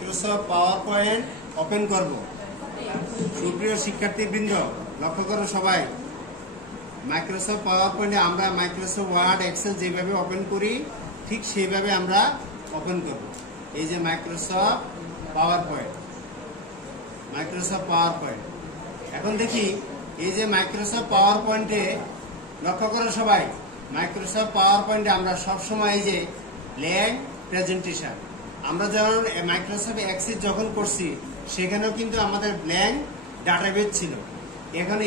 Microsoft power point open করব। সুপ্রিয় শিক্ষার্থীবৃন্দ লক্ষ্য করো সবাই, মাইক্রোসফট পাওয়ার পয়েন্টে আমরা মাইক্রোসফট ওয়ার্ড এক্সেল যেভাবে ওপেন করি ঠিক সেইভাবে আমরা ওপেন করব। এই যে Microsoft power point, Microsoft power point. এখন দেখি এই যে মাইক্রোসফট পাওয়ার পয়েন্টে লক্ষ্য করো সবাই, মাইক্রোসফট পাওয়ার পয়েন্টে আমরা সবসময় এই যে ব্ল্যাঙ্ক প্রেজেন্টেশন, আমরা যখন মাইক্রোসফট এক্সেল যখন করছি সেখানেও কিন্তু আমাদের ব্ল্যাঙ্ক ডাটাবেস ছিল।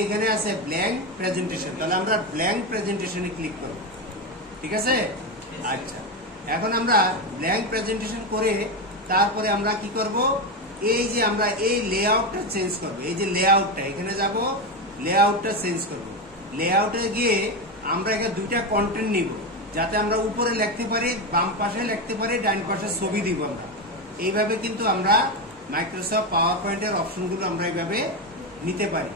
এখানে আছে ব্ল্যাঙ্ক প্রেজেন্টেশন, তাহলে আমরা ব্ল্যাঙ্ক প্রেজেন্টেশনে ক্লিক করব। ঠিক আছে? আচ্ছা, এখন আমরা ব্ল্যাঙ্ক প্রেজেন্টেশন করে তারপরে আমরা কি করব, এই যে আমরা এই লেআউটটা চেঞ্জ করব। এই যে লেআউটটা, এখানে যাব, লেআউটটা চেঞ্জ করব। লেআউটে গিয়ে আমরা এখানে দুইটা কন্টেন্ট নিব, যাতে আমরা উপরে লিখতে পারি, বাম পাশে লিখতে পারি, ডান পাশে ছবি দিব আমরা। এইভাবে কিন্তু আমরা মাইক্রোসফট পাওয়ার পয়েন্টের অপশনগুলো আমরা এইভাবে নিতে পারি।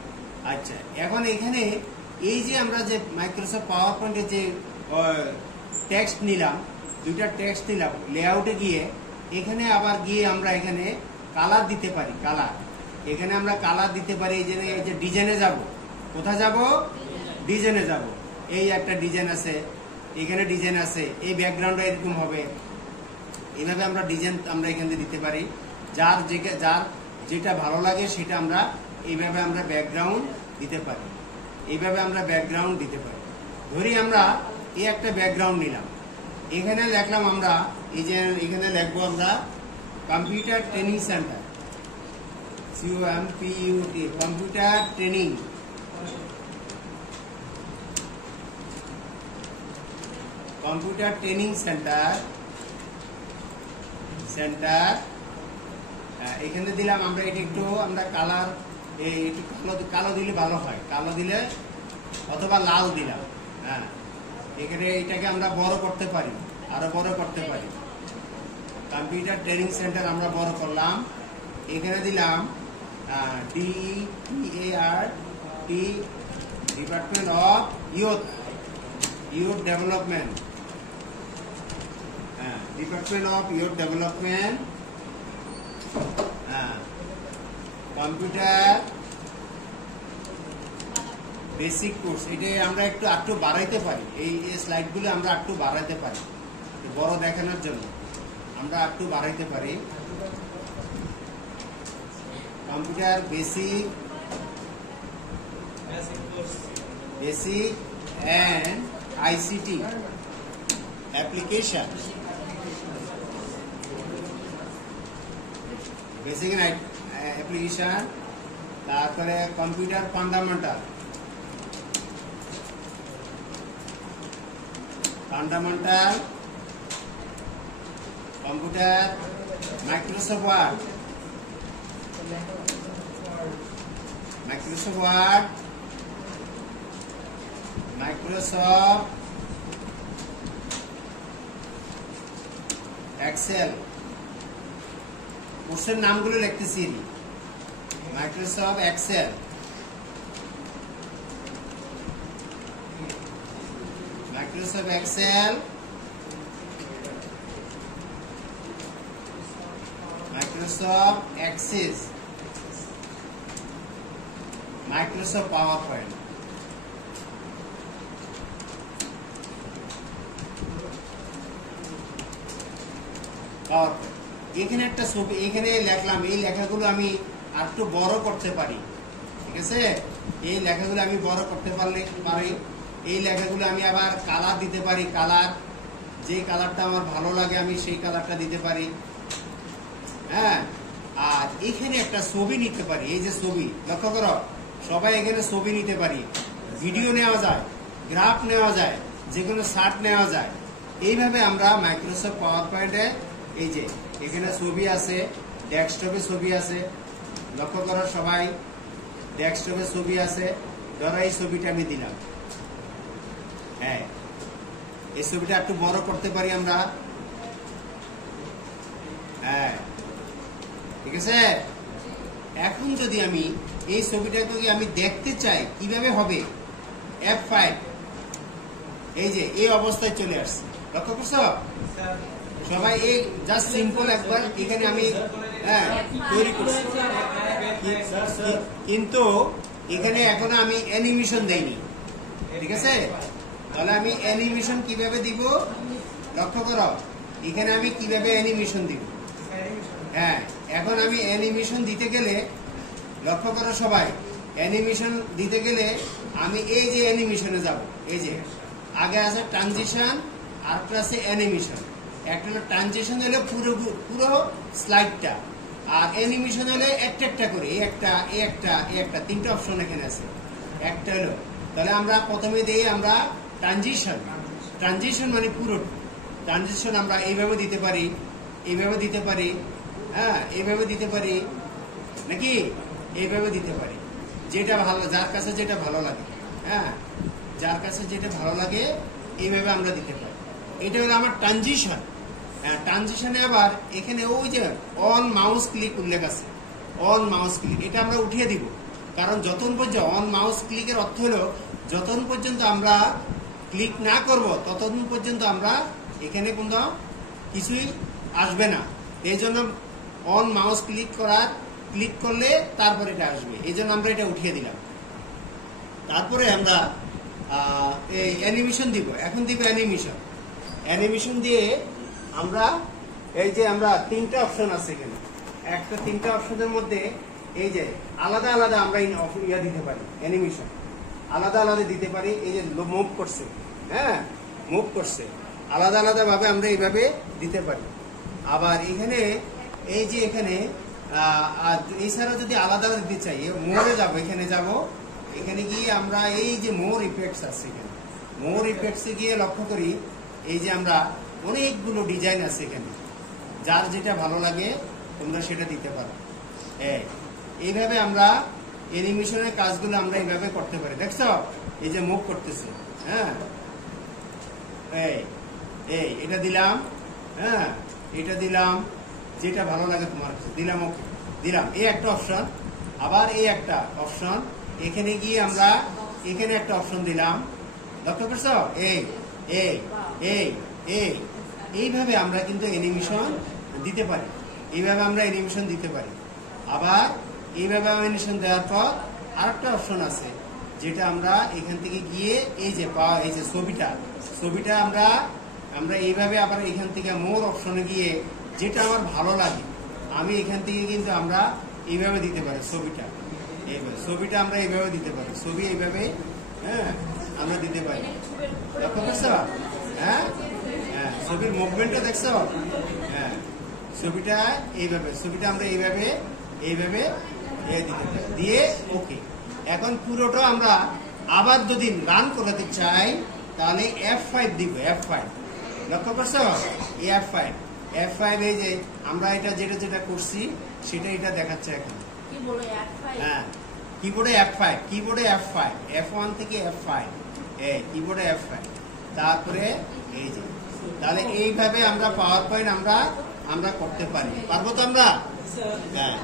আচ্ছা, এখন এখানে এই যে আমরা যে মাইক্রোসফট পাওয়ার পয়েন্টে যে টেক্সট নিলাম, দুইটা টেক্সট নিলাম, লেআউটে গিয়ে এখানে আবার গিয়ে আমরা এখানে কালার দিতে পারি। কালার এখানে আমরা কালার দিতে পারি। এই যে ডিজাইনে যাব, কোথায় যাব? ডিজাইনে যাব। এই একটা ডিজাইন আছে, এখানে ডিজাইন আছে, এই ব্যাকগ্রাউন্ডটা এরকম হবে। এইভাবে আমরা ডিজাইন আমরা এখানে দিতে পারি। যার যেটা ভালো লাগে সেটা আমরা এইভাবে আমরা ব্যাকগ্রাউন্ড দিতে পারি। এইভাবে আমরা ব্যাকগ্রাউন্ড দিতে পারি। ধরি আমরা এই একটা ব্যাকগ্রাউন্ড নিলাম, এখানে লিখলাম আমরা, এই যে এখানে লিখবো আমরা computer training centre, COMPUT, computer training. Computer training centre এখানে দিলাম আমরা। এটা একটু আমরা কালার একটু কালো দিলে ভালো হয়, কালো দিলে অথবা লাল দিলাম। হ্যাঁ, এখানে এটাকে আমরা বড় করতে পারি, আরো বড় করতে পারি। কম্পিউটার ট্রেনিং সেন্টার আমরা বড় করলাম, এখানে দিলাম DEPART, department of youth development. Department of youth development, computer basic course. এটা আমরা একটু বাড়াইতে পারি, এই স্লাইডগুলো আমরা একটু বাড়াইতে পারি, বড় দেখানোর জন্য আমরা একটু বাড়াইতে পারি। Computer basic and ICT application, basic application. তারপরে computer fundamental, computer Microsoft Word, Microsoft Excel. কোর্সের নামগুলো লিখতেছি, Microsoft Excel, Microsoft Excel, Microsoft Access, Microsoft PowerPoint. এখানে একটা ছবি, এখানে লিখলাম, এই লেখাগুলো আমি আর একটু বড় করতে পারি। ঠিক আছে? এই লেখাগুলো আমি বড় করতে পারি। এই লেখাগুলো আমি আবার কালার দিতে পারি। কালার, যে কালারটা আমার ভালো লাগে আমি সেই কালারটা দিতে পারি। হ্যাঁ, আর এখানে একটা ছবি নিতে পারি। এই যে ছবি, লক্ষ্য করো সবাই, এখানে ছবি নিতে পারি, ভিডিও নেওয়া যায়, গ্রাফ নেওয়া যায়, যে কোনো চার্ট নেওয়া যায়। এইভাবে আমরা মাইক্রোসফট পাওয়ার পয়েন্টে এই যে এখানে ছবি আছে, ডেস্কটপে ছবি আছে, লক্ষ্য করো সবাই, ডেস্কটপে ছবি আছে। ধরো এই ছবিটা আমি দিলাম, হ্যাঁ, এই ছবিটা একটু বড় করতে পারি আমরা। হ্যাঁ, ঠিক আছে? এখন যদি আমি এই ছবিটাকে আমি দেখতে চাই কিভাবে হবে, F5, এই যে এই অবস্থায় চলে আসছে, লক্ষ্য করছো সবাই? এই জাস্ট সিম্পল একবার এখানে আমি হ্যাঁ তৈরি করছি, কিন্তু এখানে এখনো আমি অ্যানিমেশন দেইনি, ঠিক আছে? তাহলে আমি অ্যানিমেশন কিভাবে দিব লক্ষ্য করো, এখানে আমি কিভাবে অ্যানিমেশন দিব। হ্যাঁ, এখন আমি অ্যানিমেশন দিতে গেলে লক্ষ্য করো সবাই, অ্যানিমেশন দিতে গেলে আমি এই যে অ্যানিমেশনে যাব, এই যে আগে আছে ট্রানজিশন আর একটা আছে অ্যানিমেশন। একটা হলো ট্রানজিশন হলে পুরো পুরো স্লাইডটা, আর অ্যানিমেশন হলে একটা একটা করে এই একটা তিনটা অপশন এখানে আছে। একটা হলো, তাহলে আমরা প্রথমে দিই আমরা ট্রানজিশন মানে পুরো ট্রানজিশন আমরা এইভাবে দিতে পারি, এইভাবে দিতে পারি, হ্যাঁ এইভাবে দিতে পারি, নাকি এইভাবে দিতে পারি, যেটা ভালো, যার কাছে যেটা ভালো লাগে। হ্যাঁ, যার কাছে যেটা ভালো লাগে এইভাবে আমরা দিতে পারি। এটা হলো আমার ট্রানজিশন। ট্রানজিশনে আবার এখানে ওই যে অন মাউস ক্লিক উল্লেখ আছে, অন মাউস ক্লিক, এটা আমরা উঠিয়ে দিব। কারণ যতক্ষণ পর্যন্ত অন মাউস ক্লিকের অর্থ হলো যতক্ষণ পর্যন্ত আমরা ক্লিক না করব ততক্ষণ পর্যন্ত আমরা এখানে কোনো কিছুই আসবে না। এই জন্য অন মাউস ক্লিক করলে তারপর এটা আসবে, এই জন্য আমরা এটা উঠিয়ে দিলাম। তারপরে আমরা এই অ্যানিমেশন দিব। এখন দিব অ্যানিমেশন দিয়ে আমরা এই যে আমরা তিনটা অপশন আছে এখানে, একটা তিনটা অপশনের মধ্যে এই যে আলাদা আলাদা আমরা ইয়া দিতে পারি, অ্যানিমেশন আলাদা আলাদা দিতে পারি। এই যে মুভ করছে, হ্যাঁ মুভ করছে, আলাদা আলাদা ভাবে আমরা এইভাবে দিতে পারি। আবার এখানে এই যে এখানে এছাড়া যদি আলাদা আলাদা দিতে চাই, মোরে যাবো, এখানে যাব, এখানে গিয়ে আমরা এই যে মোর ইফেক্টস আছে, এখানে মোর ইফেক্টসে গিয়ে লক্ষ্য করি এই যে আমরা অনেকগুলো ডিজাইন আছে এখানে, যার যেটা ভালো লাগে তোমরা সেটা দিতে পারো। এইভাবে আমরা অ্যানিমেশনের কাজগুলো আমরা এইভাবে করতে পারি। দেখছো এই যে মুভ করতেছে, হ্যাঁ এই এটা দিলাম, হ্যাঁ এটা দিলাম, যেটা ভালো লাগে তোমার কাছে দিলাম, ওকে দিলাম। এই একটা অপশন, আবার এই একটা অপশন, এখানে গিয়ে আমরা এখানে একটা অপশন দিলাম, লক্ষ্য করছো? এইভাবে আমরা কিন্তু অ্যানিমেশন দিতে পারি, এইভাবে আমরা অ্যানিমেশন দিতে পারি। আবার এইভাবে অ্যানিমেশন দেওয়ার পর আরেকটা অপশন আছে, যেটা আমরা এখান থেকে গিয়ে এই যে পাওয়া এই যে ছবিটা আমরা এইভাবে আবার এখান থেকে মোর অপশনে গিয়ে যেটা আমার ভালো লাগে আমি এখান থেকে কিন্তু আমরা এইভাবে দিতে পারি। ছবিটা আমরা এইভাবে দিতে পারি, ছবি এইভাবে, হ্যাঁ আমরা দিতে পারি। লক্ষ্য করছো? হ্যাঁ হ্যাঁ, ছবির মুভমেন্টটা দেখছো? হ্যাঁ, ছবিটা আমরা এইভাবে দিতে পারি, দিয়ে ওকে। এখন পুরোটা আমরা আবার যদি রান করতে চাই তাহলে F5 দিব, F5 লক্ষ্য করছো? এই F5 এই যে আমরা এটা যেটা করছি সেটা এটা দেখাচ্ছে এখন। হ্যাঁ, কিবোর্ডে F5, F1 থেকে F5, কিবোর্ডে F5, তারপরে এই যে, তাহলে এইভাবে আমরা পাওয়ার পয়েন্ট আমরা করতে পারি, পারবো তো আমরা? হ্যাঁ।